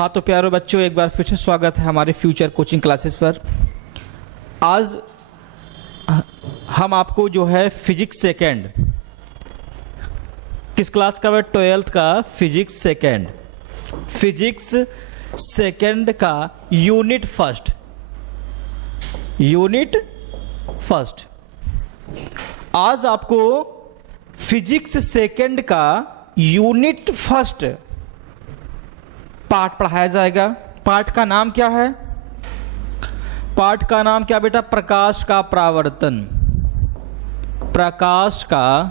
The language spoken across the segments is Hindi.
हाँ तो प्यारे बच्चों, एक बार फिर से स्वागत है हमारे फ्यूचर कोचिंग क्लासेस पर। आज हम आपको जो है फिजिक्स सेकेंड, किस क्लास का है? 12th का फिजिक्स सेकेंड का यूनिट फर्स्ट आज आपको फिजिक्स सेकेंड का यूनिट फर्स्ट पार्ट पढ़ाया जाएगा। पार्ट का नाम क्या है? पार्ट का नाम क्या बेटा? प्रकाश का परावर्तन। प्रकाश का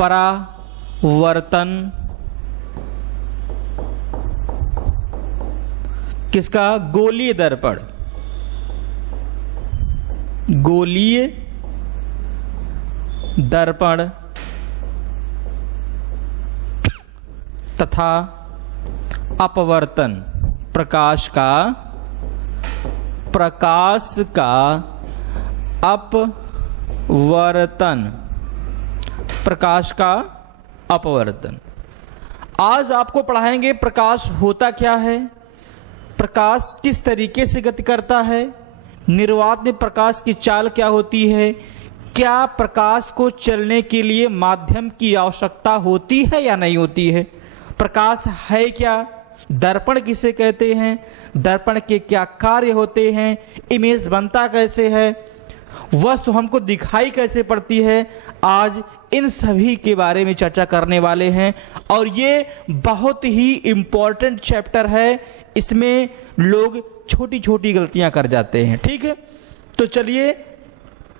परावर्तन किसका? गोलीय दर्पण। गोलीय दर्पण तथा अपवर्तन। प्रकाश का अपवर्तन। प्रकाश का अपवर्तन। आज आपको पढ़ाएंगे प्रकाश होता क्या है, प्रकाश किस तरीके से गति करता है, निर्वात में प्रकाश की चाल क्या होती है, क्या प्रकाश को चलने के लिए माध्यम की आवश्यकता होती है या नहीं होती है, प्रकाश है क्या, दर्पण किसे कहते हैं, दर्पण के क्या कार्य होते हैं, इमेज बनता कैसे है, वस्तु हमको दिखाई कैसे पड़ती है। आज इन सभी के बारे में चर्चा करने वाले हैं और ये बहुत ही इंपॉर्टेंट चैप्टर है। इसमें लोग छोटी छोटी गलतियां कर जाते हैं। ठीक है, तो चलिए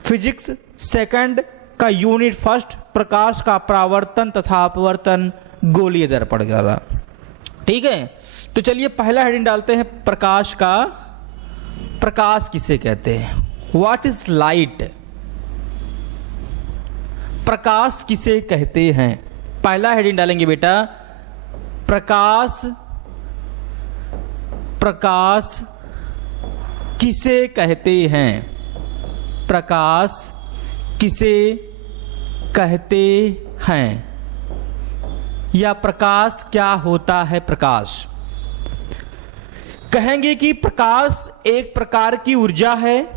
फिजिक्स सेकंड का यूनिट फर्स्ट, प्रकाश का परावर्तन तथा अपवर्तन गोलीय दर्पण द्वारा। ठीक है, तो चलिए पहला हेडिंग डालते हैं, प्रकाश का, प्रकाश किसे कहते हैं, व्हाट इज लाइट, प्रकाश किसे कहते हैं। पहला हेडिंग डालेंगे बेटा, प्रकाश किसे कहते हैं, प्रकाश किसे कहते हैं, या प्रकाश क्या होता है। प्रकाश कहेंगे कि प्रकाश एक प्रकार की ऊर्जा है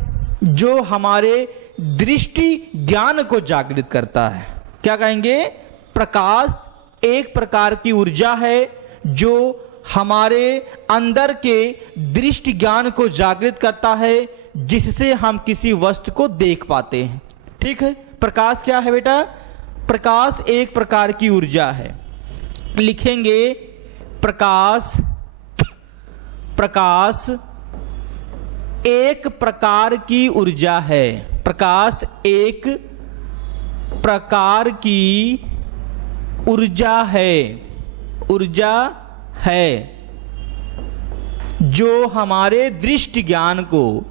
जो हमारे दृष्टि ज्ञान को जागृत करता है। क्या कहेंगे? प्रकाश एक प्रकार की ऊर्जा है जो हमारे अंदर के दृष्टि ज्ञान को जागृत करता है, जिससे हम किसी वस्तु को देख पाते हैं। ठीक है, प्रकाश क्या है बेटा? प्रकाश एक प्रकार की ऊर्जा है। लिखेंगे प्रकाश एक प्रकार की ऊर्जा है। प्रकाश एक प्रकार की ऊर्जा है जो हमारे दृष्टि ज्ञान को,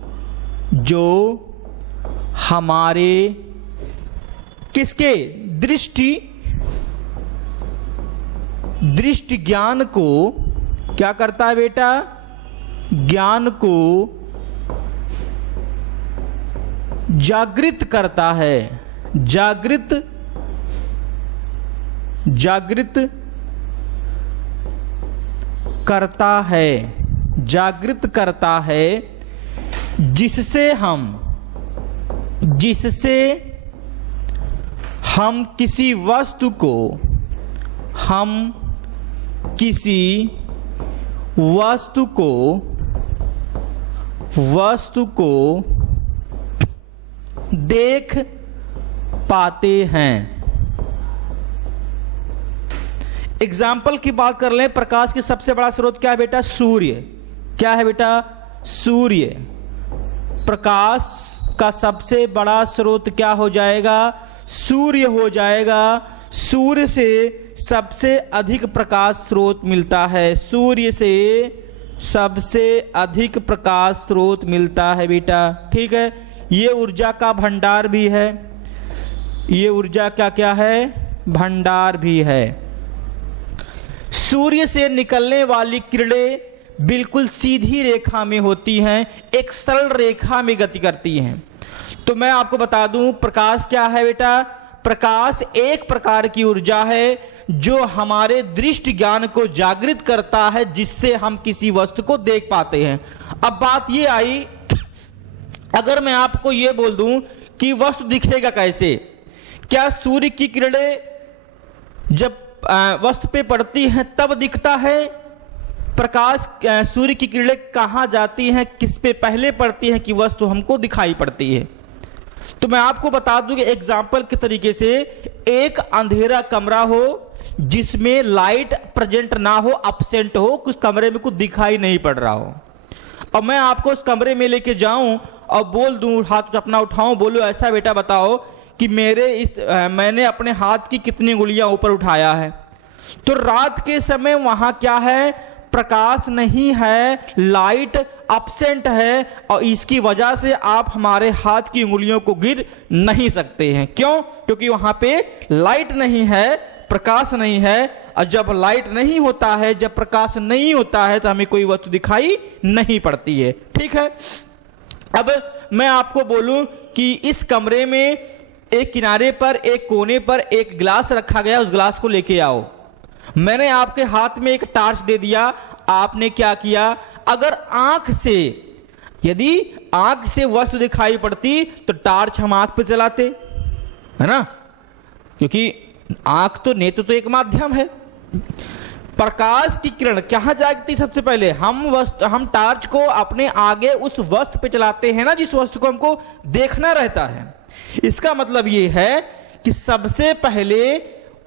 जो हमारे किसके दृष्टि ज्ञान को क्या करता है बेटा? ज्ञान को जागृत करता है। जागृत करता है, जिससे हम किसी वस्तु को देख पाते हैं। एग्जाम्पल की बात कर लें, प्रकाश की सबसे बड़ा स्रोत क्या है बेटा? सूर्य। क्या है बेटा? सूर्य। प्रकाश का सबसे बड़ा स्रोत क्या हो जाएगा? सूर्य हो जाएगा। सूर्य से सबसे अधिक प्रकाश स्रोत मिलता है। सूर्य से सबसे अधिक प्रकाश स्रोत मिलता है बेटा। ठीक है, ये ऊर्जा का भंडार भी है। ये ऊर्जा का क्या है? भंडार भी है। सूर्य से निकलने वाली किरणें बिल्कुल सीधी रेखा में होती हैं, एक सरल रेखा में गति करती हैं। तो मैं आपको बता दूं प्रकाश क्या है बेटा। प्रकाश एक प्रकार की ऊर्जा है जो हमारे दृष्टि ज्ञान को जागृत करता है, जिससे हम किसी वस्तु को देख पाते हैं। अब बात ये आई, अगर मैं आपको ये बोल दूं कि वस्तु दिखेगा कैसे, क्या सूर्य की किरणें जब वस्तु पे पड़ती हैं तब दिखता है? प्रकाश सूर्य की किरणें कहाँ जाती हैं, किस पे पहले पड़ती हैं कि वस्तु हमको दिखाई पड़ती है? तो मैं आपको बता दूं कि एग्जाम्पल के तरीके से, एक अंधेरा कमरा हो जिसमें लाइट प्रेजेंट ना हो, एब्सेंट हो, कुछ कमरे में कुछ दिखाई नहीं पड़ रहा हो, और मैं आपको उस कमरे में लेके जाऊं और बोल दूं, हाथ अपना उठाऊं, बोलो ऐसा बेटा बताओ कि मैंने अपने हाथ की कितनी उंगलियां ऊपर उठाया है, तो रात के समय वहां क्या है, प्रकाश नहीं है, लाइट एब्सेंट है, और इसकी वजह से आप हमारे हाथ की उंगलियों को गिन नहीं सकते हैं। क्यों? क्योंकि वहां पे लाइट नहीं है, प्रकाश नहीं है, और जब लाइट नहीं होता है, जब प्रकाश नहीं होता है, तो हमें कोई वस्तु दिखाई नहीं पड़ती है। ठीक है, अब मैं आपको बोलूं कि इस कमरे में एक किनारे पर, एक कोने पर एक गिलास रखा गया, उस गिलास को लेके आओ। मैंने आपके हाथ में एक टार्च दे दिया, आपने क्या किया, अगर यदि आंख से वस्तु दिखाई पड़ती तो टार्च हम आंख पे चलाते, है ना, क्योंकि आंख तो नेत्र तो एक माध्यम है। प्रकाश की किरण कहां जागती? सबसे पहले हम टार्च को अपने आगे उस वस्तु पे चलाते हैं ना, जिस वस्तु को हमको देखना रहता है। इसका मतलब यह है कि सबसे पहले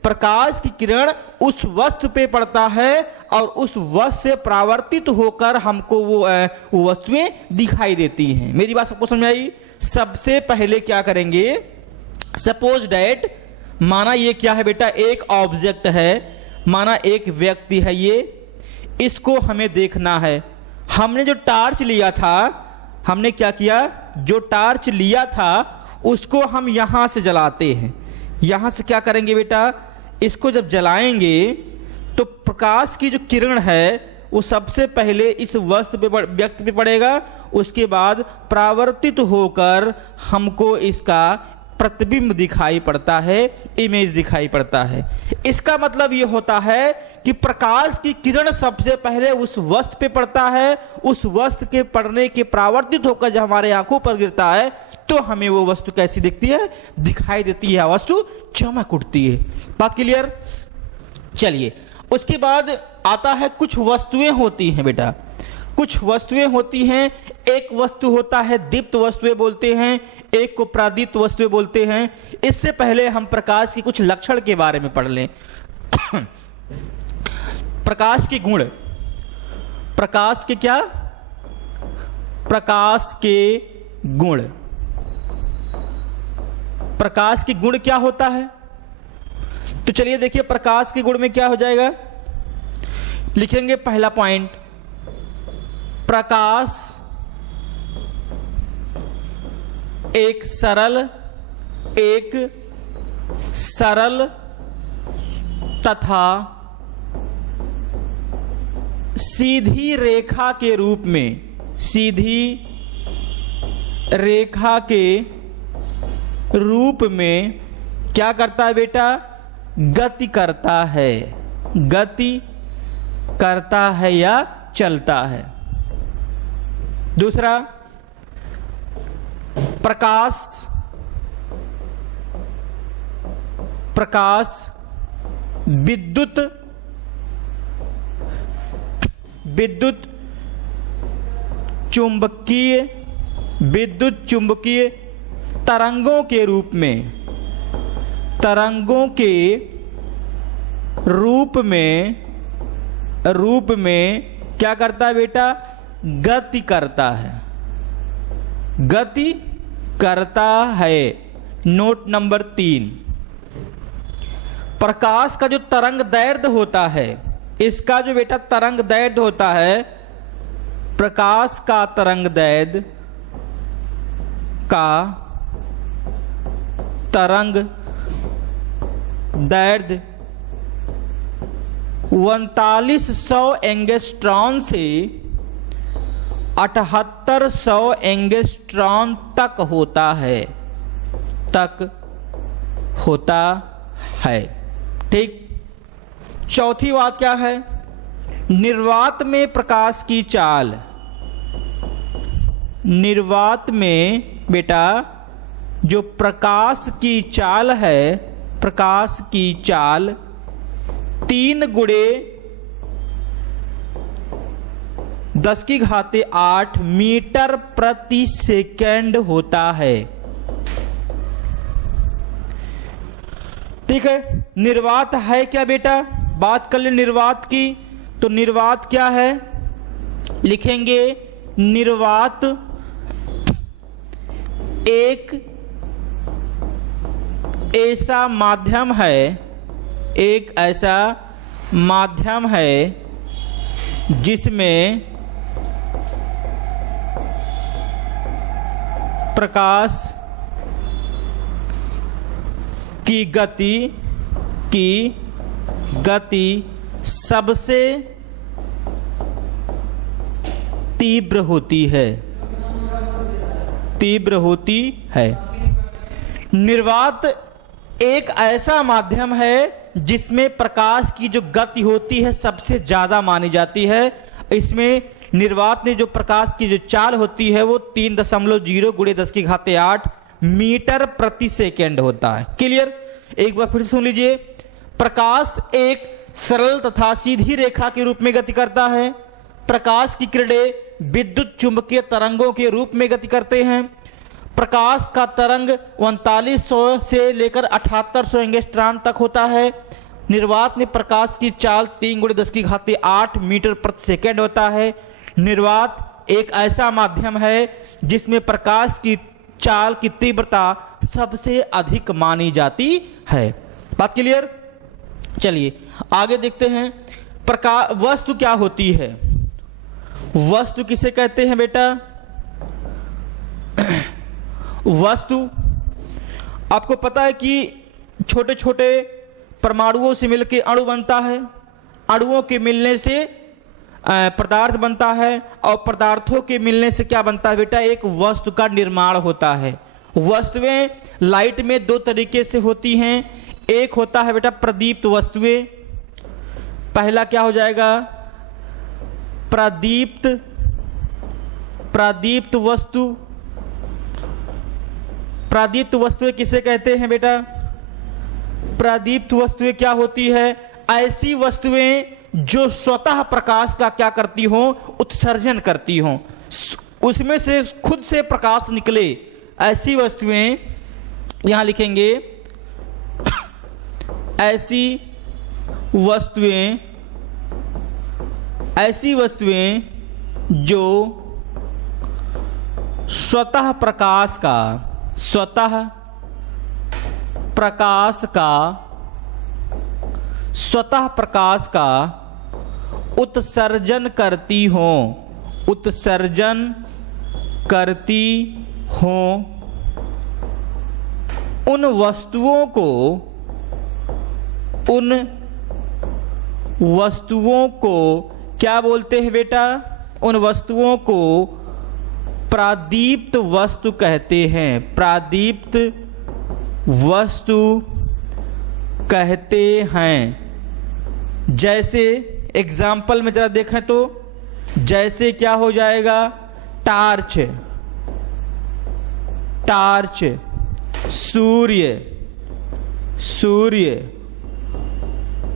प्रकाश की किरण उस वस्तु पे पड़ता है और उस वस्तु से परावर्तित होकर हमको वो वस्तुएं दिखाई देती हैं। मेरी बात सबको समझ आई? सबसे पहले क्या करेंगे, सपोज डैट, माना ये क्या है बेटा, एक ऑब्जेक्ट है, माना एक व्यक्ति है, इसको हमें देखना है। हमने जो टार्च लिया था, हमने क्या किया, जो टार्च लिया था उसको हम यहां से जलाते हैं। यहां से क्या करेंगे बेटा, इसको जब जलाएंगे तो प्रकाश की जो किरण है वो सबसे पहले इस वस्तु पे व्यक्ति पे पड़ेगा, उसके बाद परावर्तित होकर हमको इसका प्रतिबिंब दिखाई पड़ता है, इमेज दिखाई पड़ता है। इसका मतलब ये होता है कि प्रकाश की किरण सबसे पहले उस वस्तु पे पड़ता है, उस वस्तु के पड़ने के परावर्तित होकर जब हमारे आंखों पर गिरता है तो हमें वो वस्तु कैसी दिखती है, दिखाई देती है, वस्तु चमक उठती है। बात क्लियर? चलिए, उसके बाद आता है कुछ वस्तुएं होती हैं बेटा, कुछ वस्तुएं होती हैं। एक वस्तु होता है दीप्त वस्तुएं बोलते हैं, एक को प्रादीप्त वस्तुएं बोलते हैं। इससे पहले हम प्रकाश के कुछ लक्षण के बारे में पढ़ लें। प्रकाश के गुण, प्रकाश के क्या, प्रकाश के गुण, प्रकाश के गुण क्या होता है? तो चलिए देखिए, प्रकाश के गुण में क्या हो जाएगा, लिखेंगे पहला पॉइंट, प्रकाश एक सरल तथा सीधी रेखा के रूप में, सीधी रेखा के रूप में क्या करता है बेटा, गति करता है, गति करता है या चलता है। दूसरा, प्रकाश विद्युत चुंबकीय तरंगों के रूप में क्या करता है बेटा, गति करता है, गति करता है। नोट नंबर 3, प्रकाश का जो तरंग दैर्ध्य होता है, इसका जो बेटा तरंग दैर्ध्य होता है, प्रकाश का तरंग दैर्ध्य का तरंग दैर्ध्य 3900 एंगस्ट्रॉन से 7800 एंगस्ट्रॉन तक होता है, ठीक। चौथी बात क्या है, निर्वात में प्रकाश की चाल। निर्वात में बेटा जो प्रकाश की चाल है, प्रकाश की चाल 3 गुणे 10⁸ मीटर प्रति सेकंड होता है। ठीक है, निर्वात है क्या बेटा, बात कर ले निर्वात की। तो निर्वात क्या है, लिखेंगे निर्वात एक ऐसा माध्यम है, एक ऐसा माध्यम है जिसमें प्रकाश की गति सबसे तीव्र होती है, तीव्र होती है। निर्वात एक ऐसा माध्यम है जिसमें प्रकाश की जो गति होती है सबसे ज्यादा मानी जाती है। इसमें निर्वात में जो प्रकाश की जो चाल होती है वो 3.0 गुणे 10⁸ मीटर प्रति सेकंड होता है। क्लियर, एक बार फिर से सुन लीजिए। प्रकाश एक सरल तथा सीधी रेखा के रूप में गति करता है। प्रकाश की किरणें विद्युत चुंबकीय तरंगों के रूप में गति करते हैं। प्रकाश का तरंग 3900 से लेकर 7800 एंगस्ट्रॉम तक होता है। निर्वात में प्रकाश की चाल 3 गुणे 10⁸ मीटर प्रति सेकंड होता है। निर्वात एक ऐसा माध्यम है जिसमें प्रकाश की चाल की तीव्रता सबसे अधिक मानी जाती है। बात क्लियर? चलिए आगे देखते हैं। प्रकाश वस्तु क्या होती है? वस्तु किसे कहते हैं बेटा? वस्तु आपको पता है कि छोटे छोटे परमाणुओं से मिलकर अणु बनता है। अणुओं के मिलने से पदार्थ बनता है और पदार्थों के मिलने से क्या बनता है बेटा? एक वस्तु का निर्माण होता है। वस्तुएं लाइट में 2 तरीके से होती हैं। एक होता है बेटा प्रदीप्त वस्तुएं। पहला क्या हो जाएगा? प्रदीप्त वस्तु। प्रदीप्त वस्तुएं किसे कहते हैं बेटा? प्रदीप्त वस्तुएं क्या होती है? ऐसी वस्तुएं जो स्वतः प्रकाश का क्या करती हो? उत्सर्जन करती हो, उसमें से खुद से प्रकाश निकले, ऐसी वस्तुएं यहां लिखेंगे। ऐसी वस्तुएं जो स्वतः प्रकाश का उत्सर्जन करती हो, उन वस्तुओं को क्या बोलते हैं बेटा? उन वस्तुओं को प्रादीप्त वस्तु कहते हैं। प्रादीप्त वस्तु कहते हैं। जैसे एग्जाम्पल में जरा देखें तो जैसे क्या हो जाएगा? टार्च, सूर्य,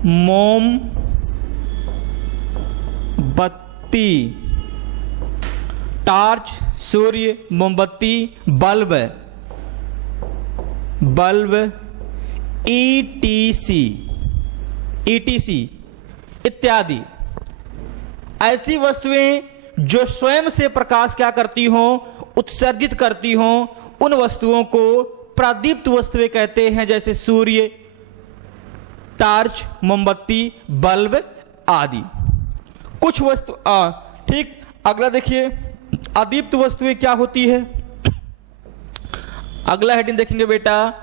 मोमबत्ती। टार्च, सूर्य, मोमबत्ती, बल्ब, ETC इत्यादि। ऐसी वस्तुएं जो स्वयं से प्रकाश क्या करती हो? उत्सर्जित करती हो, उन वस्तुओं को प्रदीप्त वस्तुएं कहते हैं। जैसे सूर्य, टार्च, मोमबत्ती, बल्ब आदि। कुछ वस्तु ठीक। अगला देखिए, अदीप्त वस्तुएं क्या होती है? अगला हेडिंग देखेंगे बेटा,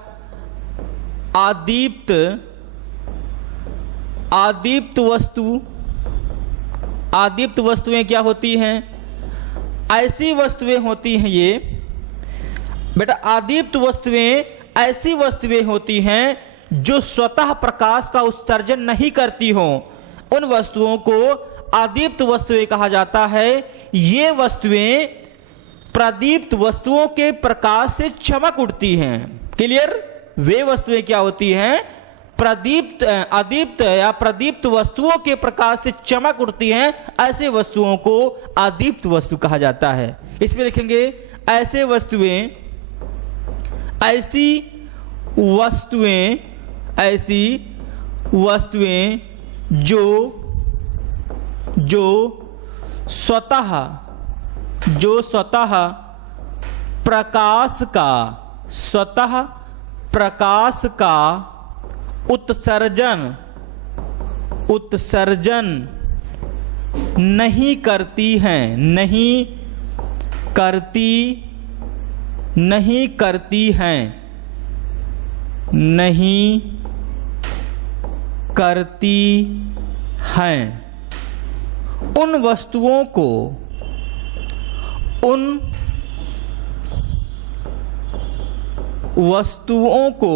आदीप्त वस्तुएं क्या होती हैं? ऐसी वस्तुएं होती हैं ये बेटा। आदीप्त वस्तुएं ऐसी वस्तुएं होती हैं जो स्वतः प्रकाश का उत्सर्जन नहीं करती हो, उन वस्तुओं को अदीप्त वस्तुएं कहा जाता है। ये वस्तुएं प्रदीप्त वस्तुओं के प्रकाश से चमक उठती हैं। क्लियर? वे वस्तुएं क्या होती हैं? प्रदीप्त, अदीप्त या प्रदीप्त वस्तुओं के प्रकाश से चमक उठती हैं। ऐसे वस्तुओं को अदीप्त वस्तु कहा जाता है। इसमें लिखेंगे ऐसी वस्तुएं जो स्वतः प्रकाश का उत्सर्जन नहीं करती हैं, उन वस्तुओं को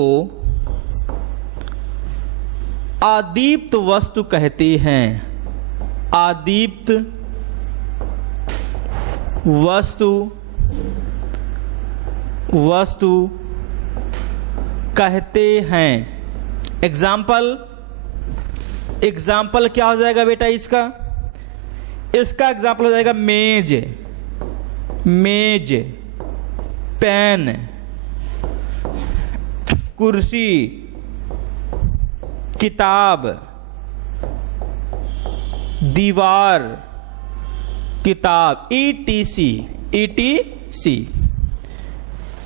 अदीप्त वस्तु कहते हैं। अदीप्त वस्तु कहते हैं। एग्जाम्पल क्या हो जाएगा बेटा? इसका एग्जाम्पल हो जाएगा मेज, पेन, कुर्सी, किताब, दीवार, किताब, ETC।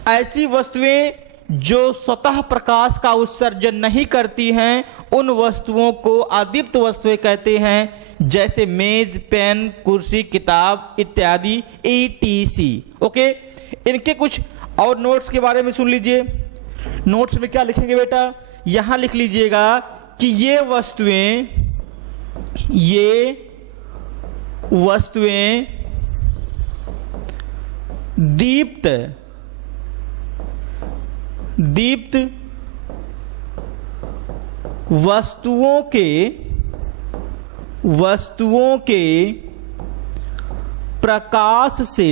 ऐसी वस्तुएं जो स्वतः प्रकाश का उत्सर्जन नहीं करती हैं, उन वस्तुओं को अदीप्त वस्तुएं कहते हैं। जैसे मेज, पेन, कुर्सी, किताब इत्यादि, ETC। ओके, इनके कुछ और नोट्स के बारे में सुन लीजिए। नोट्स में क्या लिखेंगे बेटा? यहां लिख लीजिएगा कि ये वस्तुएं दीप्त वस्तुओं के प्रकाश से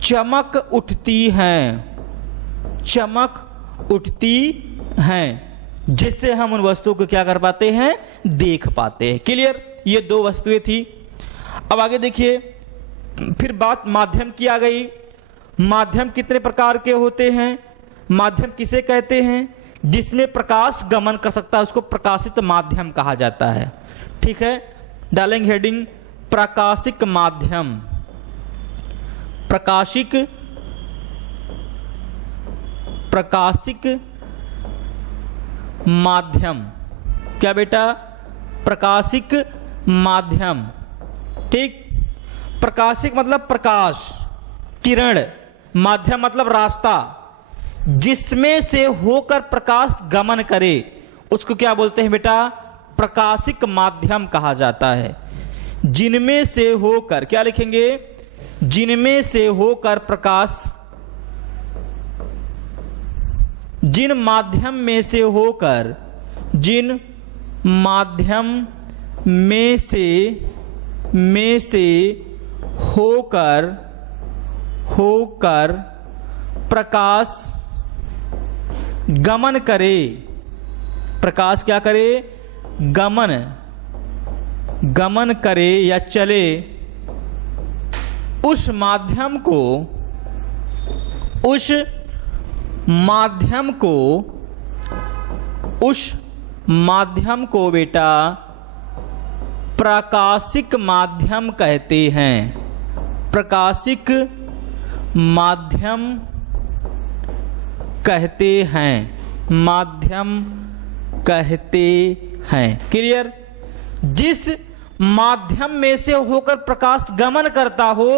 चमक उठती हैं, जिससे हम उन वस्तुओं को क्या कर पाते हैं? देख पाते हैं। क्लियर? ये दो वस्तुएं थी। अब आगे देखिए, फिर बात माध्यम की आ गई। माध्यम कितने प्रकार के होते हैं? माध्यम किसे कहते हैं? जिसमें प्रकाश गमन कर सकता है, उसको प्रकाशित माध्यम कहा जाता है। ठीक है, डालेंगे हेडिंग प्रकाशिक माध्यम। प्रकाशिक माध्यम। क्या बेटा? प्रकाशिक माध्यम। ठीक, प्रकाशिक मतलब प्रकाश, किरण, माध्यम मतलब रास्ता, जिसमें से होकर प्रकाश गमन करे, उसको क्या बोलते हैं बेटा? प्रकाशिक माध्यम कहा जाता है। जिनमें से होकर, क्या लिखेंगे? जिनमें से होकर प्रकाश, जिन माध्यम में से होकर प्रकाश गमन करे। प्रकाश क्या करे? गमन करे या चले। उस माध्यम को बेटा प्रकाशिक माध्यम कहते हैं। प्रकाशिक माध्यम कहते हैं। क्लियर? जिस माध्यम में से होकर प्रकाश गमन करता हो,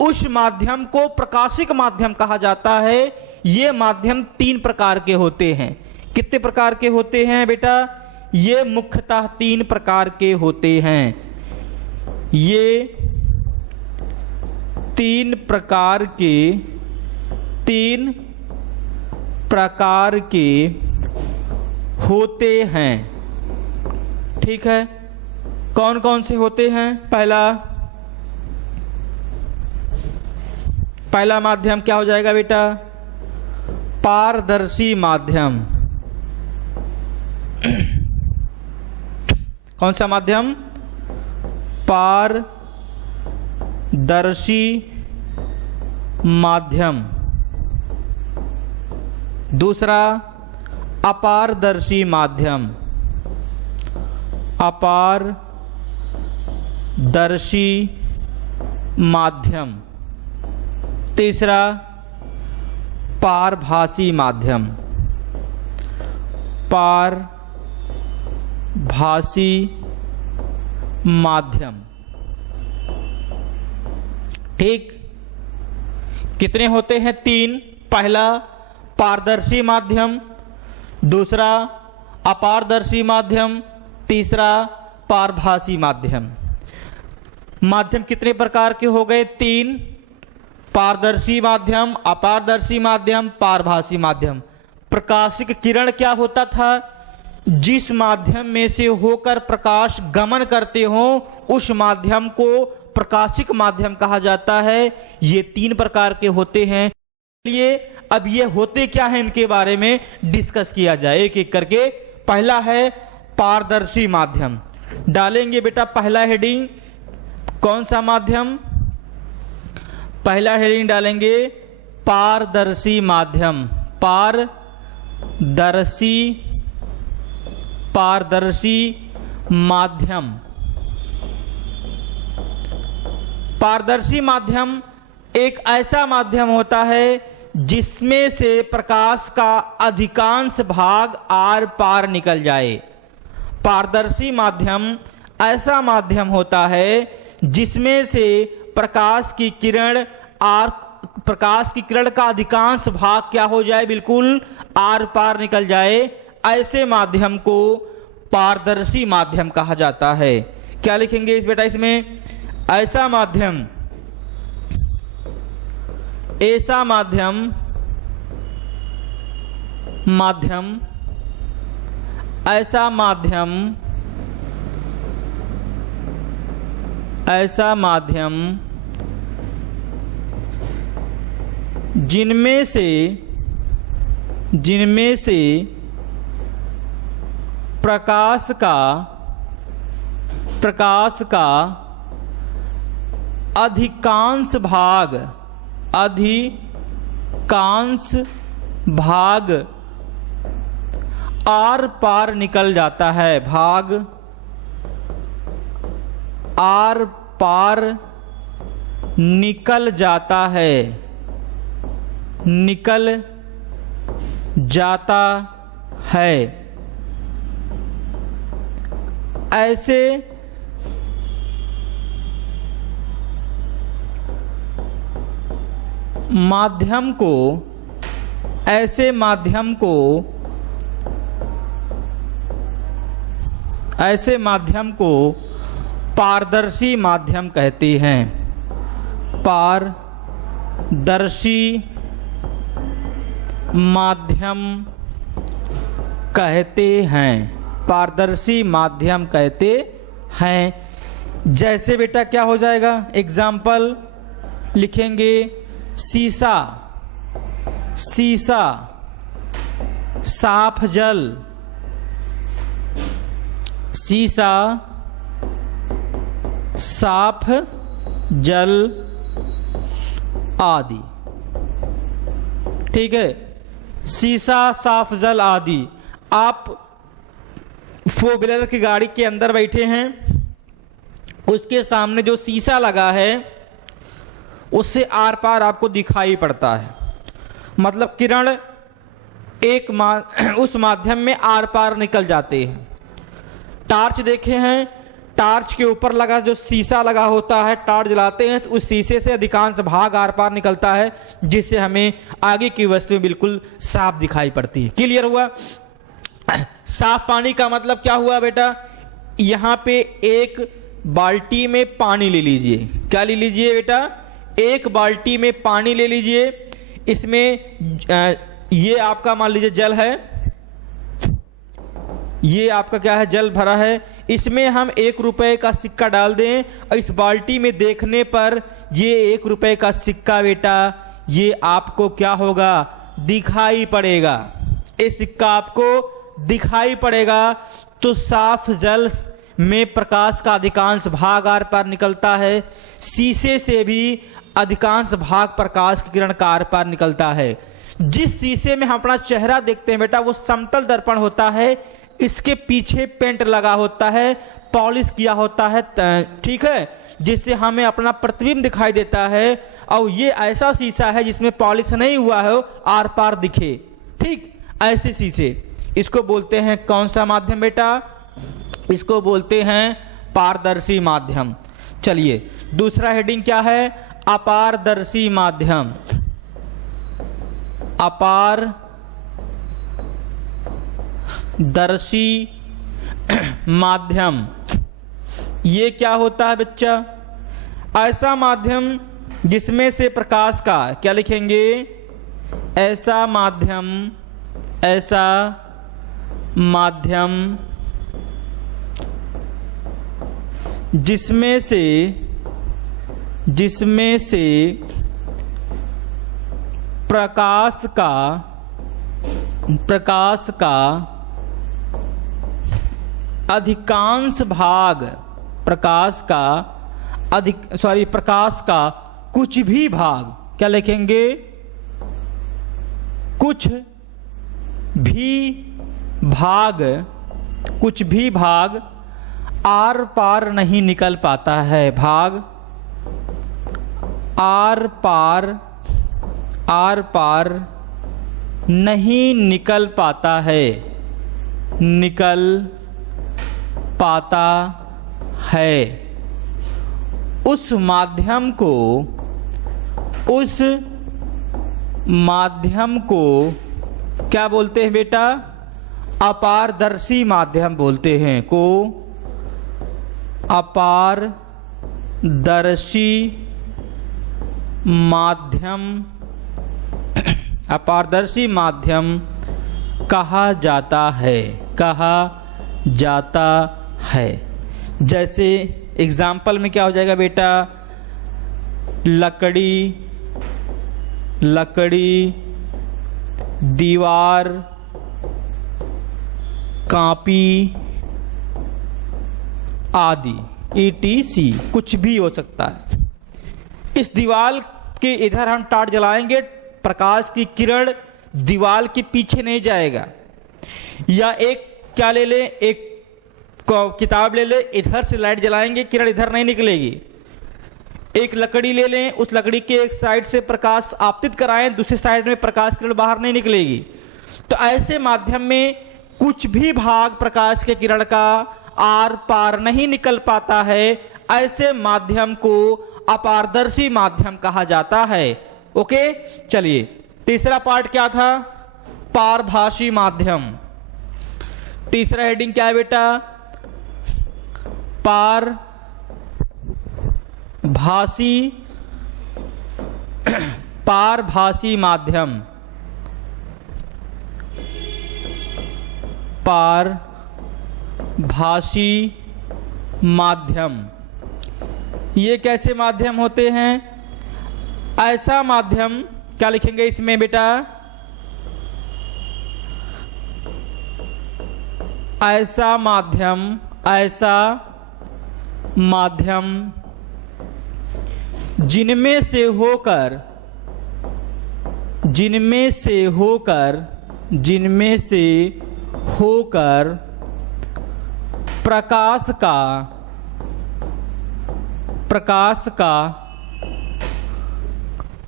उस माध्यम को प्रकाशिक माध्यम कहा जाता है। ये माध्यम 3 प्रकार के होते हैं। कितने प्रकार के होते हैं बेटा? ये मुख्यतः 3 प्रकार के होते हैं। ये 3 प्रकार के प्रकार के होते हैं। ठीक है, कौन कौन से होते हैं? पहला माध्यम क्या हो जाएगा बेटा? पारदर्शी माध्यम। कौन सा माध्यम? पारदर्शी माध्यम। दूसरा अपारदर्शी माध्यम। अपारदर्शी माध्यम। तीसरा पारभासी माध्यम। पारभासी माध्यम। ठीक, कितने होते हैं? 3। पहला पारदर्शी माध्यम, दूसरा अपारदर्शी माध्यम, तीसरा पारभासी माध्यम। माध्यम कितने प्रकार के हो गए? 3। पारदर्शी माध्यम, अपारदर्शी माध्यम, पारभासी माध्यम। प्रकाशिक किरण क्या होता था? जिस माध्यम में से होकर प्रकाश गमन करते हो उस माध्यम को प्रकाशिक माध्यम कहा जाता है। ये 3 प्रकार के होते हैं। चलिए अब ये होते क्या हैं इनके बारे में डिस्कस किया जाए एक एक करके। पहला है पारदर्शी माध्यम। डालेंगे बेटा पहला हेडिंग, कौन सा माध्यम? पहला हेडिंग डालेंगे पारदर्शी माध्यम। पारदर्शी माध्यम। पारदर्शी माध्यम एक ऐसा माध्यम होता है जिसमें से प्रकाश का अधिकांश भाग आर पार निकल जाए। पारदर्शी माध्यम ऐसा माध्यम होता है जिसमें से प्रकाश की किरण का अधिकांश भाग क्या हो जाए? बिल्कुल आर पार निकल जाए। ऐसे माध्यम को पारदर्शी माध्यम कहा जाता है। क्या लिखेंगे इस बेटा इसमें? ऐसा माध्यम ऐसा माध्यम जिनमें से प्रकाश का अधिकांश भाग आर पार निकल जाता है। आर पार निकल जाता है। ऐसे माध्यम को पारदर्शी माध्यम कहते हैं। पारदर्शी माध्यम कहते हैं। जैसे बेटा क्या हो जाएगा? एग्जाम्पल लिखेंगे शीशा, साफ जल, शीशा साफ जल आदि। ठीक है, शीशा साफ जल आदि। आप 4 व्हीलर की गाड़ी के अंदर बैठे हैं, उसके सामने जो शीशा लगा है उससे आर पार आपको दिखाई पड़ता है। मतलब किरण उस माध्यम में आर पार निकल जाते हैं। टार्च देखे हैं, टार्च के ऊपर लगा जो शीशा लगा होता है, टार्च जलाते हैं तो उस शीशे से अधिकांश भाग आर पार निकलता है, जिससे हमें आगे की वस्तुएं बिल्कुल साफ दिखाई पड़ती है। क्लियर हुआ? साफ पानी का मतलब क्या हुआ बेटा? यहां पे एक बाल्टी में पानी ले लीजिए। क्या ले लीजिए बेटा? एक बाल्टी में पानी ले लीजिए। इसमें ये आपका मान लीजिए जल है, ये आपका क्या है, जल भरा है, इसमें हम 1 रुपए का सिक्का डाल दें और इस बाल्टी में देखने पर ये 1 रुपए का सिक्का बेटा ये आपको क्या होगा, दिखाई पड़ेगा। ये सिक्का आपको दिखाई पड़ेगा। तो साफ जल में प्रकाश का अधिकांश भाग आर पार निकलता है, शीशे से भी अधिकांश भाग प्रकाश की किरण का आर पार निकलता है। जिस शीशे में हम अपना चेहरा देखते हैं बेटा वो समतल दर्पण होता है, इसके पीछे पेंट लगा होता है, पॉलिश किया होता है, ठीक है, जिससे हमें अपना प्रतिबिंब दिखाई देता है। और ये ऐसा शीशा है जिसमें पॉलिश नहीं हुआ है, आर पार दिखे, ठीक, ऐसे शीशे। इसको बोलते हैं कौन सा माध्यम बेटा, इसको बोलते हैं पारदर्शी माध्यम। चलिए दूसरा हेडिंग क्या है, अपारदर्शी माध्यम। अपारदर्शी माध्यम ये क्या होता है बच्चा, ऐसा माध्यम जिसमें से प्रकाश का, क्या लिखेंगे, ऐसा माध्यम जिसमें से प्रकाश का अधिकांश भाग, प्रकाश का कुछ भी भाग, क्या लिखेंगे, कुछ भी भाग आर पार नहीं निकल पाता है, भाग आर पार नहीं निकल पाता है, उस माध्यम को क्या बोलते हैं बेटा, अपारदर्शी माध्यम बोलते हैं, को अपारदर्शी माध्यम कहा जाता है। जैसे एग्जाम्पल में क्या हो जाएगा बेटा, लकड़ी, दीवार, कॉपी आदि, ETC कुछ भी हो सकता है। इस दीवार के इधर हम टार्च जलाएंगे, प्रकाश की किरण दीवार के पीछे नहीं जाएगा। या एक क्या ले ले, एक किताब ले ले, इधर से लाइट जलाएंगे, किरण इधर नहीं निकलेगी। एक लकड़ी ले लें, उस लकड़ी के एक साइड से प्रकाश आपतित कराएं, दूसरी साइड में प्रकाश किरण बाहर नहीं निकलेगी। तो ऐसे माध्यम में कुछ भी भाग प्रकाश के किरण का आर पार नहीं निकल पाता है, ऐसे माध्यम को अपारदर्शी माध्यम कहा जाता है। ओके, चलिए तीसरा पार्ट क्या था, पारभासी माध्यम। तीसरा हेडिंग क्या है बेटा, पारभासी माध्यम। पारभासी माध्यम ये कैसे माध्यम होते हैं, ऐसा माध्यम, क्या लिखेंगे इसमें बेटा, ऐसा माध्यम जिनमें से होकर प्रकाश का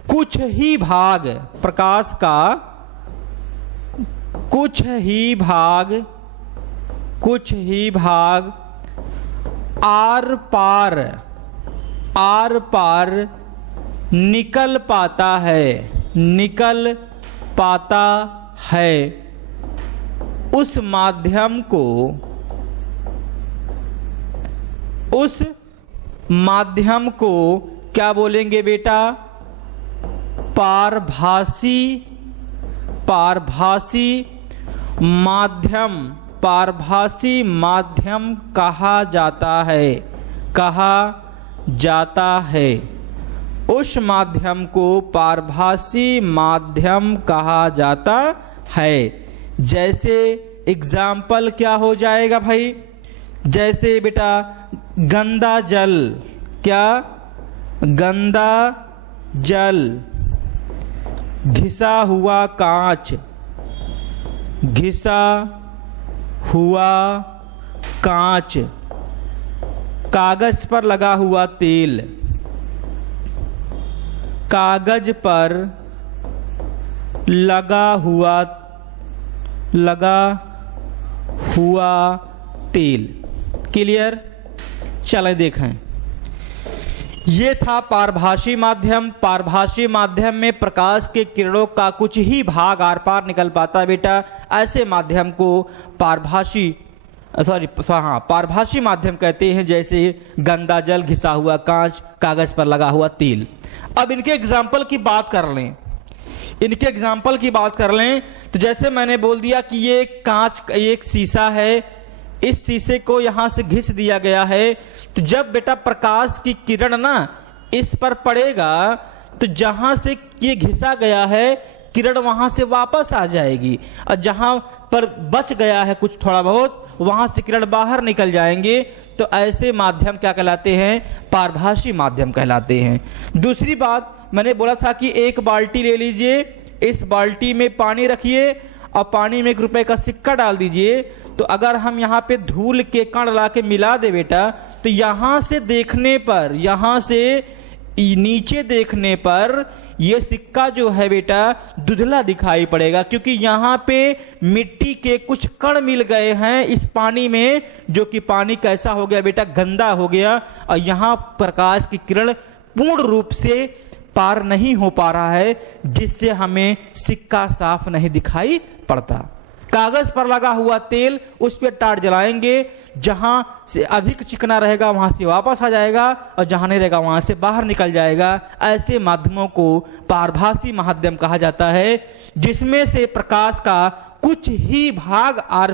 कुछ ही भाग, प्रकाश का कुछ ही भाग आर पार निकल पाता है, उस माध्यम को क्या बोलेंगे बेटा, पारभासी पारभासी माध्यम कहा जाता है। उस माध्यम को पारभासी माध्यम कहा जाता है। जैसे एग्जाम्पल क्या हो जाएगा भाई? जैसे बेटा गंदा जल, क्या? गंदा जल, घिसा हुआ कांच, घिसा हुआ कांच, कागज पर लगा हुआ तेल, कागज पर लगा हुआ तेल। क्लियर? चलें देखें, ये था पारभासी माध्यम। पारभासी माध्यम में प्रकाश के किरणों का कुछ ही भाग आर पार निकल पाता है बेटा। ऐसे माध्यम को पारभासी माध्यम कहते हैं, जैसे गंदा जल, घिसा हुआ कांच, कागज पर लगा हुआ तेल। अब इनके एग्जाम्पल की बात कर लें तो जैसे मैंने बोल दिया कि ये कांच, एक शीशा है, इस शीशे को यहां से घिस दिया गया है। तो जब बेटा प्रकाश की किरण ना इस पर पड़ेगा तो जहां से ये घिसा गया है किरण वहां से वापस आ जाएगी, और जहां पर बच गया है कुछ थोड़ा बहुत, वहां से किरण बाहर निकल जाएंगे। तो ऐसे माध्यम क्या कहलाते हैं? पारभासी माध्यम कहलाते हैं। दूसरी बात मैंने बोला था कि एक बाल्टी ले लीजिए, इस बाल्टी में पानी रखिए और पानी में 1 रुपए का सिक्का डाल दीजिए। तो अगर हम यहाँ पे धूल के कण ला के मिला दे बेटा, तो यहाँ से देखने पर, यहाँ से नीचे देखने पर ये सिक्का जो है बेटा धुंधला दिखाई पड़ेगा, क्योंकि यहाँ पे मिट्टी के कुछ कण मिल गए हैं इस पानी में, जो कि पानी कैसा हो गया बेटा? गंदा हो गया, और यहाँ प्रकाश की किरण पूर्ण रूप से पार नहीं हो पा रहा है, जिससे हमें सिक्का साफ नहीं दिखाई पड़ता। कागज पर लगा हुआ तेल, उस पर टाट जलाएंगे, जहां से अधिक चिकना रहेगा वहां से वापस आ जाएगा, और जहां नहीं रहेगा वहां से बाहर निकल जाएगा। ऐसे माध्यमों को पारभासी माध्यम कहा जाता है, जिसमें से प्रकाश का कुछ ही भाग आर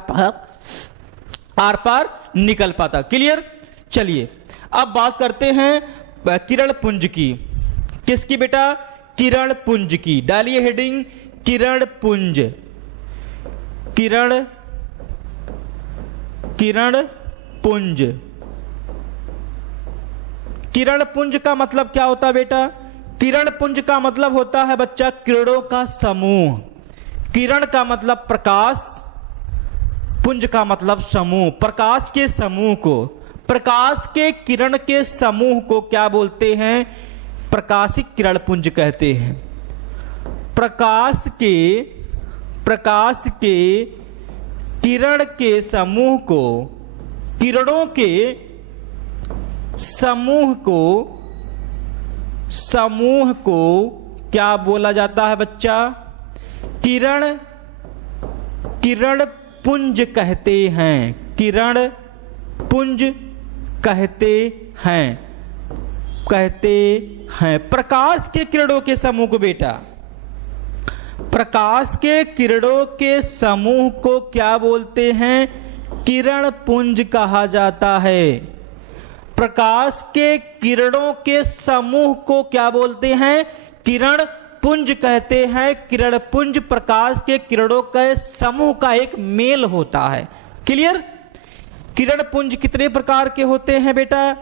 पार निकल पाता। क्लियर? चलिए अब बात करते हैं किरण पुंज की। किसकी बेटा? किरण पुंज की। डालिए हेडिंग, किरण पुंज। किरण पुंज। किरण पुंज का मतलब क्या होता है बेटा? किरण पुंज का मतलब होता है बच्चा किरणों का समूह। किरण का मतलब प्रकाश, पुंज का मतलब समूह। प्रकाश के समूह को, प्रकाश के किरण के समूह को क्या बोलते हैं? प्रकाशिक किरण पुंज कहते हैं। प्रकाश के किरण के समूह को, किरणों के समूह को क्या बोला जाता है बच्चा? किरण पुंज कहते हैं। किरण पुंज कहते हैं प्रकाश के किरणों के समूह को बेटा। प्रकाश के किरणों के समूह को क्या बोलते हैं? किरण पुंज कहा जाता है। प्रकाश के किरणों के समूह को क्या बोलते हैं? किरण पुंज कहते हैं। किरण पुंज प्रकाश के किरणों के समूह का एक मेल होता है। क्लियर? किरण पुंज कितने प्रकार के होते हैं बेटा?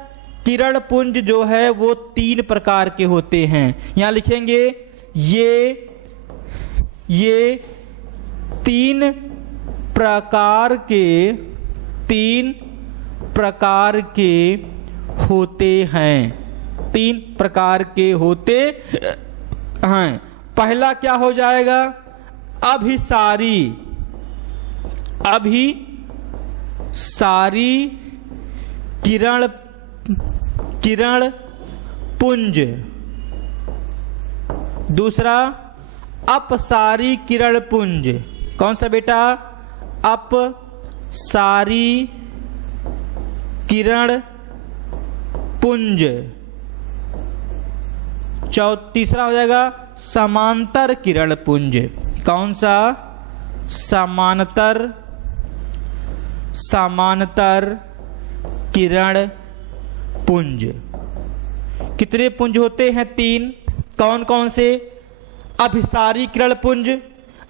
किरण पुंज जो है वो 3 प्रकार के होते हैं। यहां लिखेंगे ये 3 प्रकार के होते हैं। 3 प्रकार के होते हैं। पहला क्या हो जाएगा? अभिसारी किरण पुंज। दूसरा अपसारी किरण पुंज। कौन सा बेटा? अपसारी किरण पुंज। तीसरा हो जाएगा समांतर किरण पुंज। कौन सा? समानांतर किरण पुंज। कितने पुंज होते हैं? 3। कौन कौन से? अभिसारी किरण पुंज,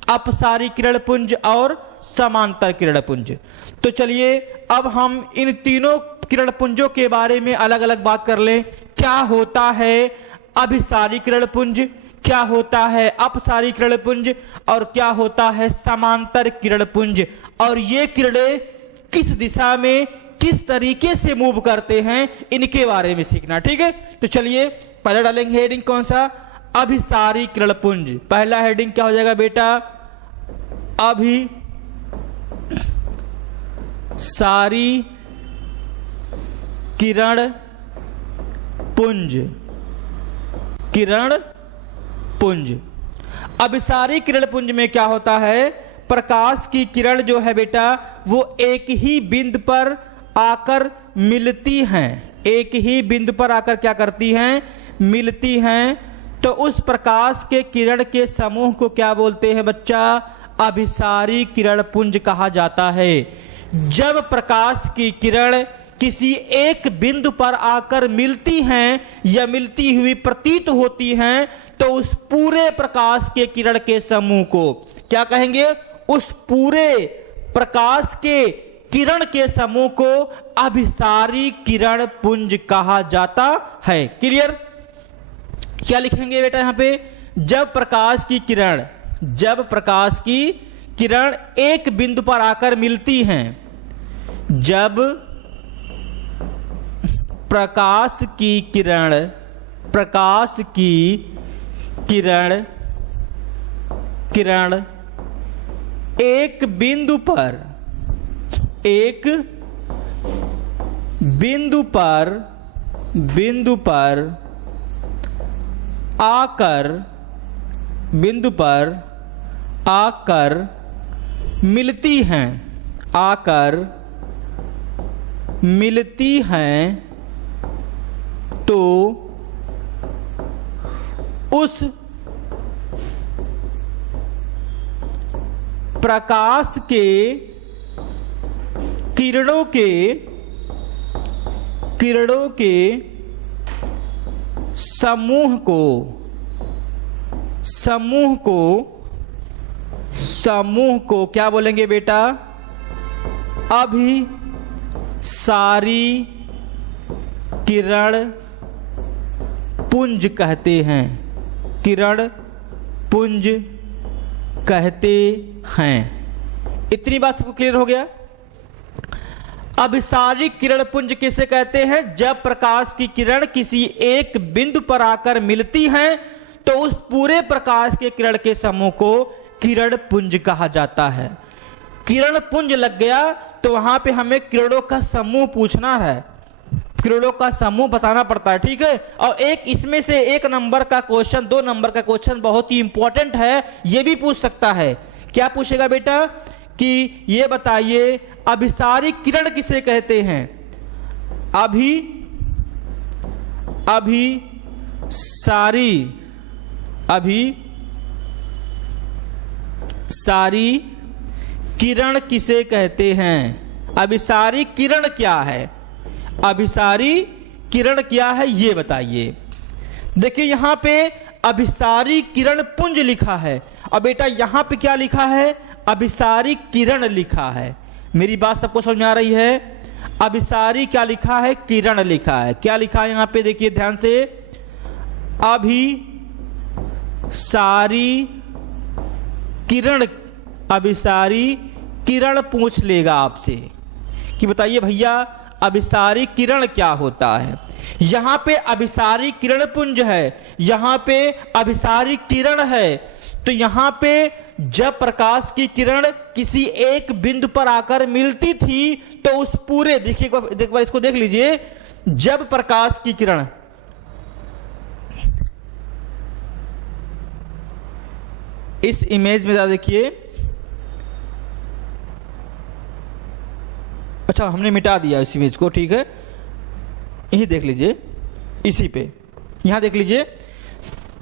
अपसारी किरण पुंज और समांतर किरण पुंज। तो चलिए अब हम इन तीनों किरण पुंजों के बारे में अलग अलग बात कर लें। क्या होता है अभिसारी किरण पुंज, क्या होता है अपसारी किरण पुंज और क्या होता है समांतर किरण पुंज, और ये किरणें किस दिशा में किस तरीके से मूव करते हैं, इनके बारे में सीखना। ठीक है, तो चलिए पहले डालेंगे हेडिंग कौन सा? अभिसारी किरण पुंज। पहला हेडिंग क्या हो जाएगा बेटा? अभिसारी किरण पुंज। किरण पुंज। अभिसारी किरण पुंज में क्या होता है? प्रकाश की किरण जो है बेटा वो एक ही बिंदु पर आकर मिलती हैं। एक ही बिंदु पर आकर क्या करती हैं? मिलती हैं। तो उस प्रकाश के किरण के समूह को क्या बोलते हैं बच्चा? अभिसारी किरण पुंज कहा जाता है। जब प्रकाश की किरण किसी एक बिंदु पर आकर मिलती हैं या मिलती हुई प्रतीत होती हैं तो उस पूरे प्रकाश के किरण के समूह को क्या कहेंगे? उस पूरे प्रकाश के किरण के समूह को अभिसारी किरण पुंज कहा जाता है। क्लियर? क्या लिखेंगे बेटा यहां पे? जब प्रकाश की किरण एक बिंदु पर आकर मिलती हैं, जब प्रकाश की किरण एक बिंदु पर आकर मिलती हैं तो उस प्रकाश के किरणों के समूह को क्या बोलेंगे बेटा? अभिसारी किरण पुंज कहते हैं। किरण पुंज कहते हैं। इतनी बात सबको क्लियर हो गया? अभिसारी किरण पुंज किसे कहते हैं? जब प्रकाश की किरण किसी एक बिंदु पर आकर मिलती हैं तो उस पूरे प्रकाश के किरण के समूह को किरण पुंज कहा जाता है। किरण पुंज लग गया तो वहां पे हमें किरणों का समूह पूछना है, किरणों का समूह बताना पड़ता है। ठीक है, और एक इसमें से 1 नंबर का क्वेश्चन, 2 नंबर का क्वेश्चन बहुत ही इंपॉर्टेंट है, यह भी पूछ सकता है। क्या पूछेगा बेटा? कि ये बताइए अभिसारी किरण किसे कहते हैं? अभिसारी किरण किसे कहते हैं? अभिसारी किरण क्या है? अभिसारी किरण क्या है ये बताइए। देखिए यहां पे अभिसारी किरण पुंज लिखा है और बेटा यहां पे क्या लिखा है? अभिसारी किरण लिखा है। मेरी बात सबको समझ में आ रही है? अभिसारी क्या लिखा है? किरण लिखा है। क्या लिखा है यहां पे? देखिए ध्यान से, अभिसारी किरण पूछ लेगा आपसे कि बताइए भैया अभिसारी किरण क्या होता है। यहां पे अभिसारी किरण पुंज है, यहां पे अभिसारी किरण है। तो यहां पे जब प्रकाश की किरण किसी एक बिंदु पर आकर मिलती थी तो उस पूरे, देखिए एक बार इसको देख लीजिए, जब प्रकाश की किरण इस इमेज में देखिए, अच्छा हमने मिटा दिया इस इमेज को, ठीक है, यही देख लीजिए, इसी पे यहां देख लीजिए।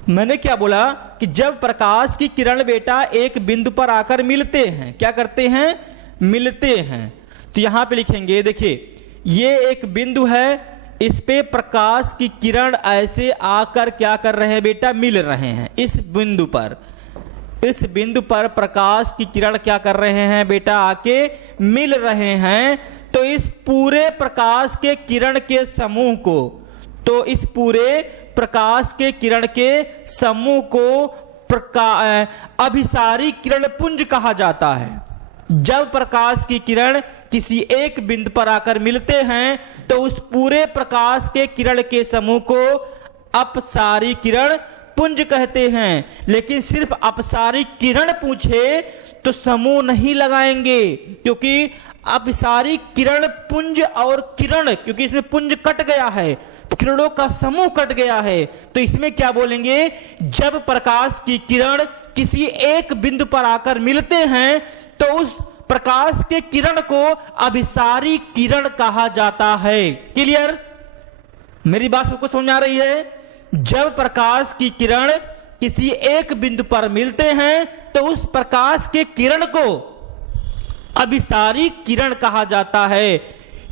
मैंने क्या बोला कि जब प्रकाश की किरण बेटा एक बिंदु पर आकर मिलते हैं, क्या करते हैं, मिलते हैं। तो यहां पे लिखेंगे, देखिए ये एक बिंदु है, इस पे प्रकाश की किरण ऐसे आकर क्या कर रहे हैं बेटा, मिल रहे हैं। इस बिंदु पर प्रकाश की किरण क्या कर रहे हैं बेटा, आके मिल रहे हैं। तो इस पूरे प्रकाश के किरण के समूह को, तो इस पूरे प्रकाश के किरण के समूह को अभिसारी किरण पुंज कहा जाता है। जब प्रकाश की किरण किसी एक बिंदु पर आकर मिलते हैं तो उस पूरे प्रकाश के किरण के समूह को अपसारी किरण पुंज कहते हैं। लेकिन सिर्फ अपसारी किरण पूछे तो समूह नहीं लगाएंगे, क्योंकि अपसारी किरण पुंज और किरण, क्योंकि इसमें पुंज कट गया है, किरणों का समूह कट गया है, तो इसमें क्या बोलेंगे, जब प्रकाश की किरण किसी एक बिंदु पर आकर मिलते हैं तो उस प्रकाश के किरण को अभिसारी किरण कहा जाता है। क्लियर, मेरी बात सबको समझ आ रही है? जब प्रकाश की किरण किसी एक बिंदु पर मिलते हैं तो उस प्रकाश के किरण को अभिसारी किरण कहा जाता है,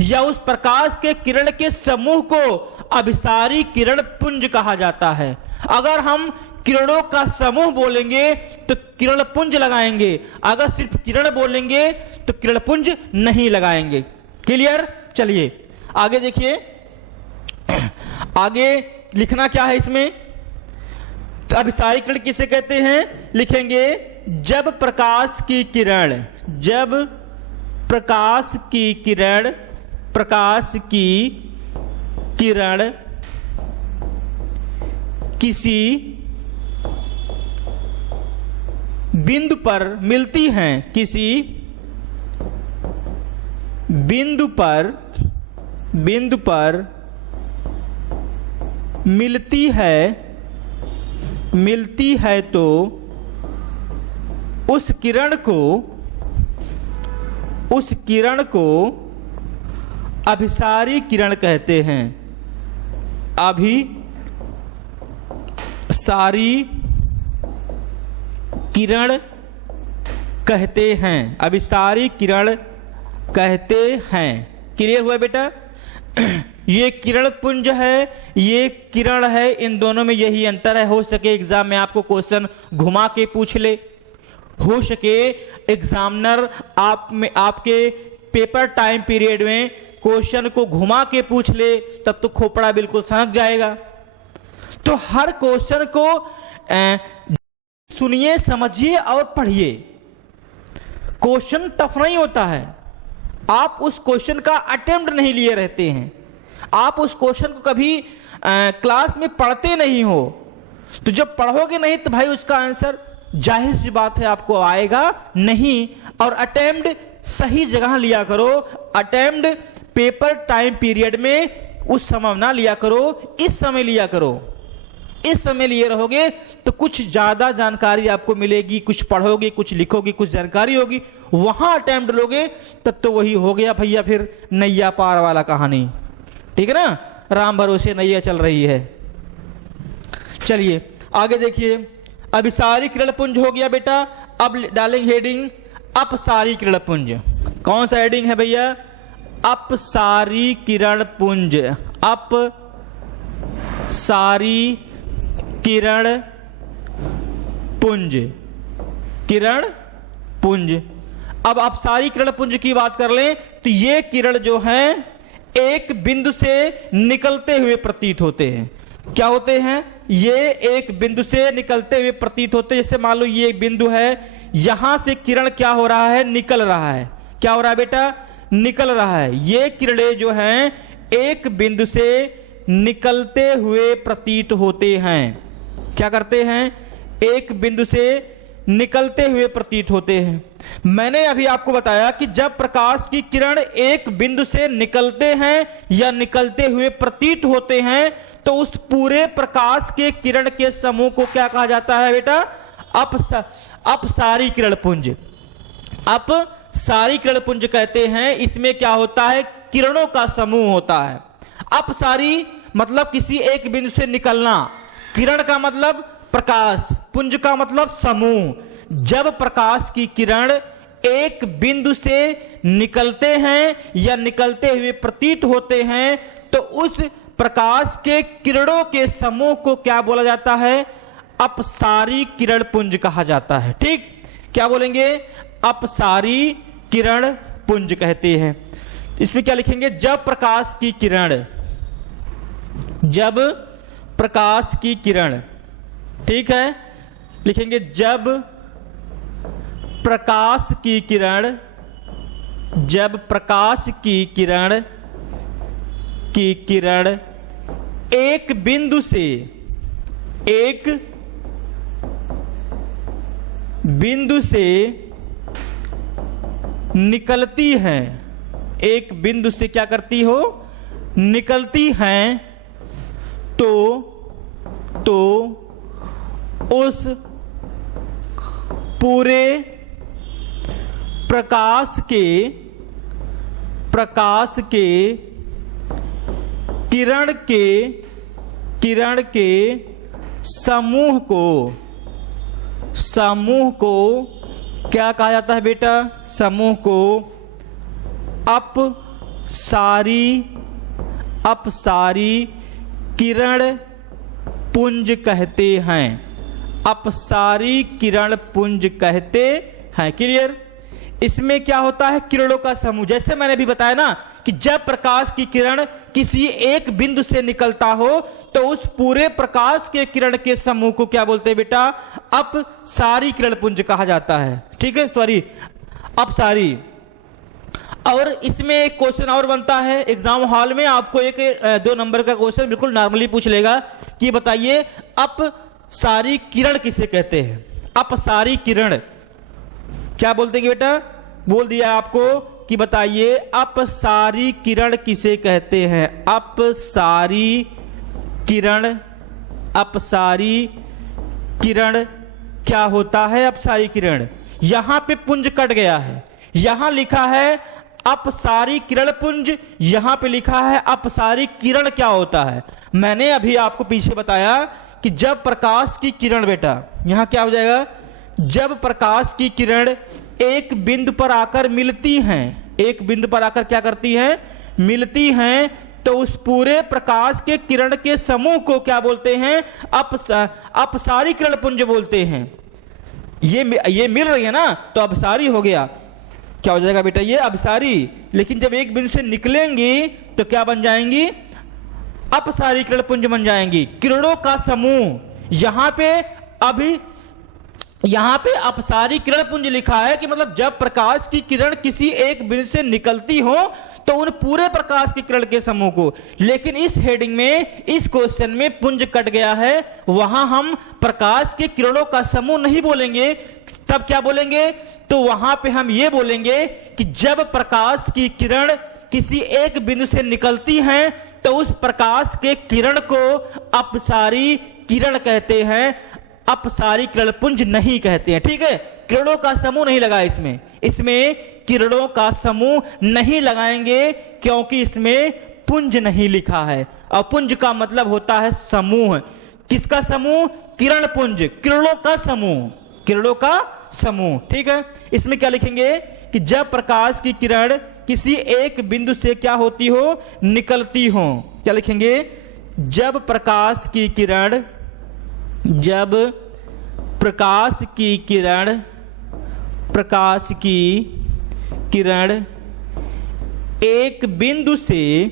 या उस प्रकाश के किरण के समूह को अभिसारी किरण पुंज कहा जाता है। अगर हम किरणों का समूह बोलेंगे तो किरण पुंज लगाएंगे, अगर सिर्फ किरण बोलेंगे तो किरण पुंज नहीं लगाएंगे। क्लियर, चलिए आगे देखिए, आगे लिखना क्या है इसमें, तो अभिसारी किरण किसे कहते हैं, लिखेंगे जब प्रकाश की किरण, जब प्रकाश की किरण, प्रकाश की किरण किसी बिंदु पर मिलती हैं, किसी बिंदु पर मिलती है तो उस किरण को अभिसारी किरण कहते हैं। अभिसारी किरण कहते हैं, अभिसारी किरण कहते हैं। क्लियर हुआ बेटा? ये किरण पुंज है, ये किरण है, इन दोनों में यही अंतर है। हो सके एग्जाम में आपको क्वेश्चन घुमा के पूछ ले, हो सके एग्जामिनर आपके पेपर टाइम पीरियड में क्वेश्चन को घुमा के पूछ ले, तब तो खोपड़ा बिल्कुल सनक जाएगा। तो हर क्वेश्चन को सुनिए, समझिए और पढ़िए। क्वेश्चन टफ नहीं होता है, आप उस क्वेश्चन का अटेम्प्ट नहीं लिए रहते हैं, आप उस क्वेश्चन को कभी क्लास में पढ़ते नहीं हो, तो जब पढ़ोगे नहीं तो भाई उसका आंसर जाहिर सी बात है आपको आएगा नहीं। और अटेम्प्ट सही जगह लिया करो, अटेम्प्ट पेपर टाइम पीरियड में उस समय ना लिया करो, इस समय लिया करो। इस समय लिए रहोगे तो कुछ ज्यादा जानकारी आपको मिलेगी, कुछ पढ़ोगे, कुछ लिखोगे, कुछ जानकारी होगी, वहां अटेम्प्ट लोगे तब तो वही हो गया भैया फिर नैया पार वाला कहानी। ठीक है ना, राम भरोसे नैया चल रही है। चलिए आगे देखिए, अभिसारी किरण पुंज हो गया बेटा। अब डालेंगे हेडिंग अपसारी किरण पुंज। कौन सा हेडिंग है भैया? अपसारी किरण पुंज। अपसारी किरण पुंज, किरण पुंज। अब अपसारी किरण पुंज की बात कर लें तो ये किरण जो है एक बिंदु से निकलते हुए प्रतीत होते हैं। क्या होते हैं? ये एक बिंदु से निकलते हुए प्रतीत होते हैं। जैसे मान लो ये एक बिंदु है, यहां से किरण क्या हो रहा है? निकल रहा है। क्या हो रहा है बेटा? निकल रहा है। ये किरणें जो हैं एक बिंदु से निकलते हुए प्रतीत होते हैं। क्या करते हैं? एक बिंदु से निकलते हुए प्रतीत होते हैं। मैंने अभी आपको बताया कि जब प्रकाश की किरण एक बिंदु से निकलते हैं या निकलते हुए प्रतीत होते हैं तो उस पूरे प्रकाश के किरण के समूह को क्या कहा जाता है बेटा? अपसारी किरण पुंज। अपसारी किरण पुंज कहते हैं। इसमें क्या होता है? किरणों का समूह होता है। अपसारी मतलब किसी एक बिंदु से निकलना, किरण का मतलब प्रकाश, पुंज का मतलब समूह, जब प्रकाश की किरण एक बिंदु से निकलते हैं या निकलते हुए प्रतीत होते हैं तो उस प्रकाश के किरणों के समूह को क्या बोला जाता है? अपसारी किरण पुंज कहा जाता है। ठीक, क्या बोलेंगे? अपसारी किरण पुंज कहते हैं। इसमें क्या लिखेंगे? जब प्रकाश की किरण, जब प्रकाश की किरण, ठीक है, लिखेंगे जब प्रकाश की किरण, जब प्रकाश की किरण एक बिंदु से, एक बिंदु से निकलती हैं, एक बिंदु से क्या करती हो? निकलती हैं, तो उस पूरे प्रकाश के किरण के समूह को क्या कहा जाता है बेटा? समूह को अपसारी किरण पुंज कहते हैं। अपसारी किरण पुंज कहते हैं। क्लियर? इसमें क्या होता है? किरणों का समूह। जैसे मैंने भी बताया ना कि जब प्रकाश की किरण किसी एक बिंदु से निकलता हो तो उस पूरे प्रकाश के किरण के समूह को क्या बोलते हैं बेटा? अपसारी किरण पुंज कहा जाता है। ठीक है, सॉरी, अपसारी। और इसमें एक क्वेश्चन और बनता है एग्जाम हॉल में, आपको एक 2 नंबर का क्वेश्चन बिल्कुल नॉर्मली पूछ लेगा कि बताइए अपसारी किरण किसे कहते हैं? अपसारी किरण क्या बोलते हैं बेटा? बोल दिया आपको कि बताइए अपसारी किरण किसे कहते हैं? अपसारी किरण क्या होता है? अपसारी किरण, यहां पे पुंज कट गया है, यहां लिखा है अपसारी किरण पुंज, यहां पे लिखा है अपसारी किरण क्या होता है? मैंने अभी आपको पीछे बताया कि जब प्रकाश की किरण, बेटा यहां क्या हो जाएगा? जब प्रकाश की किरण एक बिंदु पर आकर मिलती हैं, एक बिंदु पर आकर क्या करती हैं? मिलती हैं, तो उस पूरे प्रकाश के किरण के समूह को क्या बोलते हैं? अपसारी किरण पुंज बोलते हैं। ये मिल रही है ना, तो अपसारी हो गया। क्या हो जाएगा बेटा? ये अपसारी। लेकिन जब एक बिंदु से निकलेंगी तो क्या बन जाएंगी? अपसारी किरण पुंज बन जाएंगी। किरणों का समूह, यहां पे अपसारी किरण पुंज लिखा है कि मतलब जब प्रकाश की किरण किसी एक बिंदु से निकलती हो तो उन पूरे प्रकाश की किरण के समूह को। लेकिन इस हेडिंग में, इस क्वेश्चन में पुंज कट गया है, वहां हम प्रकाश के किरणों का समूह नहीं बोलेंगे। तब क्या बोलेंगे? तो वहां पे हम ये बोलेंगे कि जब प्रकाश की किरण किसी एक बिंदु से निकलती हैं तो उस प्रकाश के किरण को अपसारी किरण कहते हैं, अपसारी किरण पुंज नहीं कहते हैं। ठीक है, किरणों का समूह नहीं लगा इसमें किरणों का समूह नहीं लगाएंगे क्योंकि इसमें पुंज नहीं लिखा है। और पुंज का मतलब होता है समूह। किसका समूह? किरण पुंज, किरणों का समूह, किरणों का समूह। ठीक है, इसमें क्या लिखेंगे कि जब प्रकाश की किरण किसी एक बिंदु से क्या होती हो? निकलती हो। क्या लिखेंगे? जब प्रकाश की किरण, जब प्रकाश की किरण एक बिंदु से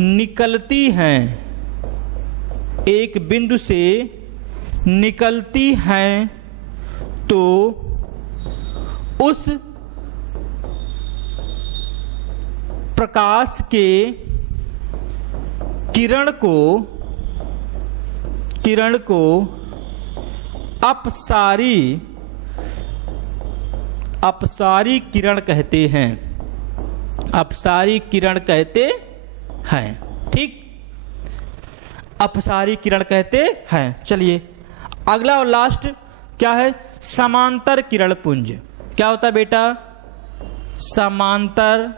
निकलती हैं, एक बिंदु से निकलती हैं, तो उस प्रकाश के किरण को अपसारी किरण कहते हैं, अपसारी किरण कहते हैं। ठीक, अपसारी किरण कहते हैं। चलिए अगला और लास्ट क्या है? समांतर किरण पुंज। क्या होता है बेटा? समांतर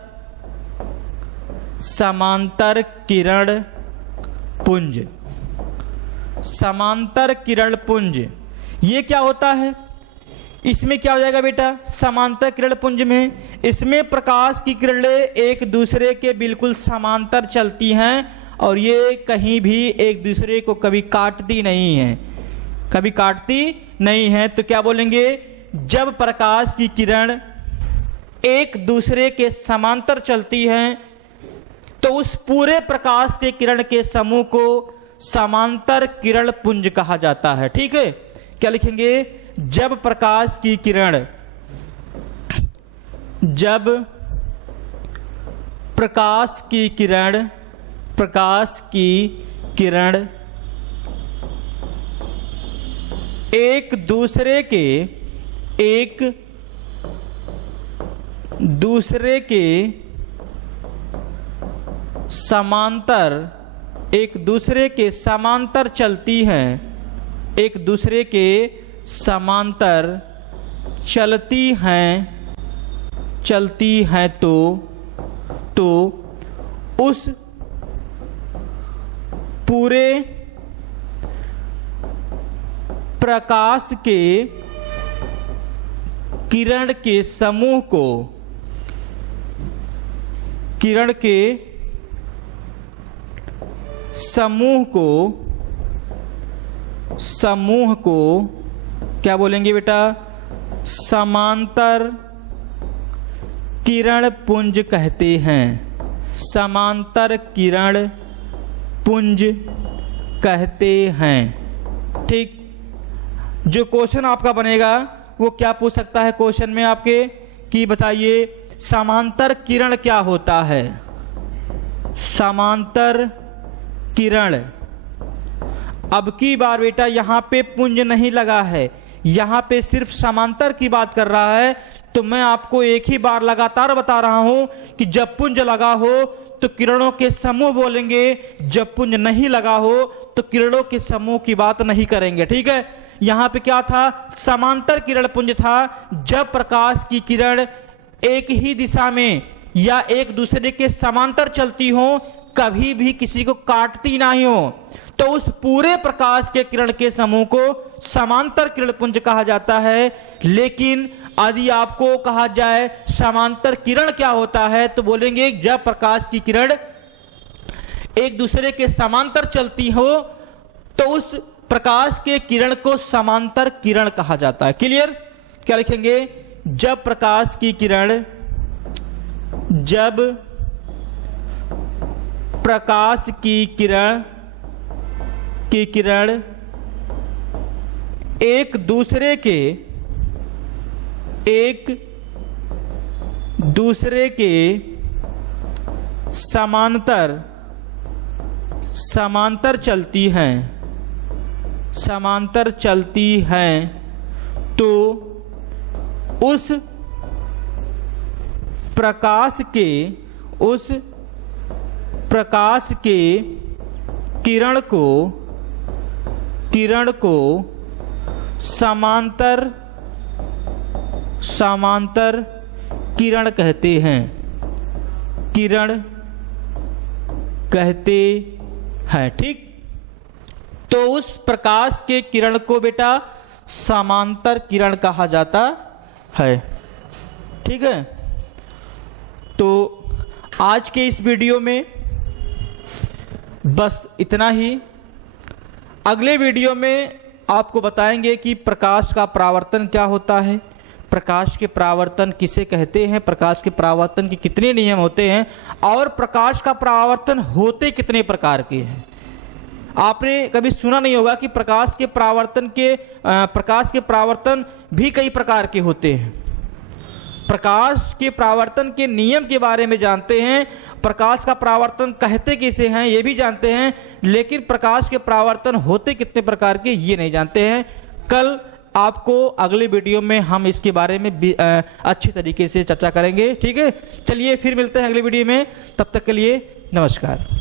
समांतर किरण पुंज। समांतर किरण पुंज ये क्या होता है? इसमें क्या हो जाएगा बेटा? समांतर किरण पुंज में इसमें प्रकाश की किरणें एक दूसरे के बिल्कुल समांतर चलती हैं और ये कहीं भी एक दूसरे को कभी काटती नहीं है, कभी काटती नहीं है। तो क्या बोलेंगे? जब प्रकाश की किरण एक दूसरे के समांतर चलती हैं तो उस पूरे प्रकाश के किरण के समूह को समांतर किरण पुंज कहा जाता है। ठीक है, क्या लिखेंगे? जब प्रकाश की किरण एक दूसरे के समांतर चलती हैं, एक दूसरे के समांतर चलती हैं तो उस पूरे प्रकाश के किरण के समूह को क्या बोलेंगे बेटा? समांतर किरण पुंज कहते हैं। समांतर किरण पुंज कहते हैं। ठीक, जो क्वेश्चन आपका बनेगा वो क्या पूछ सकता है क्वेश्चन में आपके कि बताइए समांतर किरण क्या होता है? समांतर किरण। अब की बार बेटा यहां पे पुंज नहीं लगा है, यहां पे सिर्फ समांतर की बात कर रहा है। तो मैं आपको एक ही बार लगातार बता रहा हूं कि जब पुंज लगा हो तो किरणों के समूह बोलेंगे, जब पुंज नहीं लगा हो तो किरणों के समूह की बात नहीं करेंगे। ठीक है, यहां पे क्या था? समांतर किरण पुंज था जब प्रकाश की किरण एक ही दिशा में या एक दूसरे के समांतर चलती हो, कभी भी किसी को काटती नहीं हो, तो उस पूरे प्रकाश के किरण के समूह को समांतर किरण पुंज कहा जाता है। लेकिन यदि आपको कहा जाए समांतर किरण क्या होता है तो बोलेंगे जब प्रकाश की किरण एक दूसरे के समांतर चलती हो तो उस प्रकाश के किरण को समांतर किरण कहा जाता है। क्लियर? क्या लिखेंगे? जब प्रकाश की किरण एक दूसरे के समांतर चलती हैं तो उस प्रकाश के किरण को समांतर किरण कहते हैं। ठीक, तो उस प्रकाश के किरण को बेटा समांतर किरण कहा जाता है। ठीक है, तो आज के इस वीडियो में बस इतना ही। अगले वीडियो में आपको बताएंगे कि प्रकाश का परावर्तन क्या होता है, प्रकाश के परावर्तन किसे कहते हैं, प्रकाश के परावर्तन के कितने नियम होते हैं और प्रकाश का परावर्तन होते कितने प्रकार के हैं। आपने कभी सुना नहीं होगा कि प्रकाश के परावर्तन भी कई प्रकार के होते हैं। प्रकाश के परावर्तन के नियम के बारे में जानते हैं, प्रकाश का परावर्तन कहते किसे हैं ये भी जानते हैं, लेकिन प्रकाश के परावर्तन होते कितने प्रकार के ये नहीं जानते हैं। कल आपको अगले वीडियो में हम इसके बारे में अच्छी तरीके से चर्चा करेंगे। ठीक है, चलिए फिर मिलते हैं अगले वीडियो में, तब तक के लिए नमस्कार।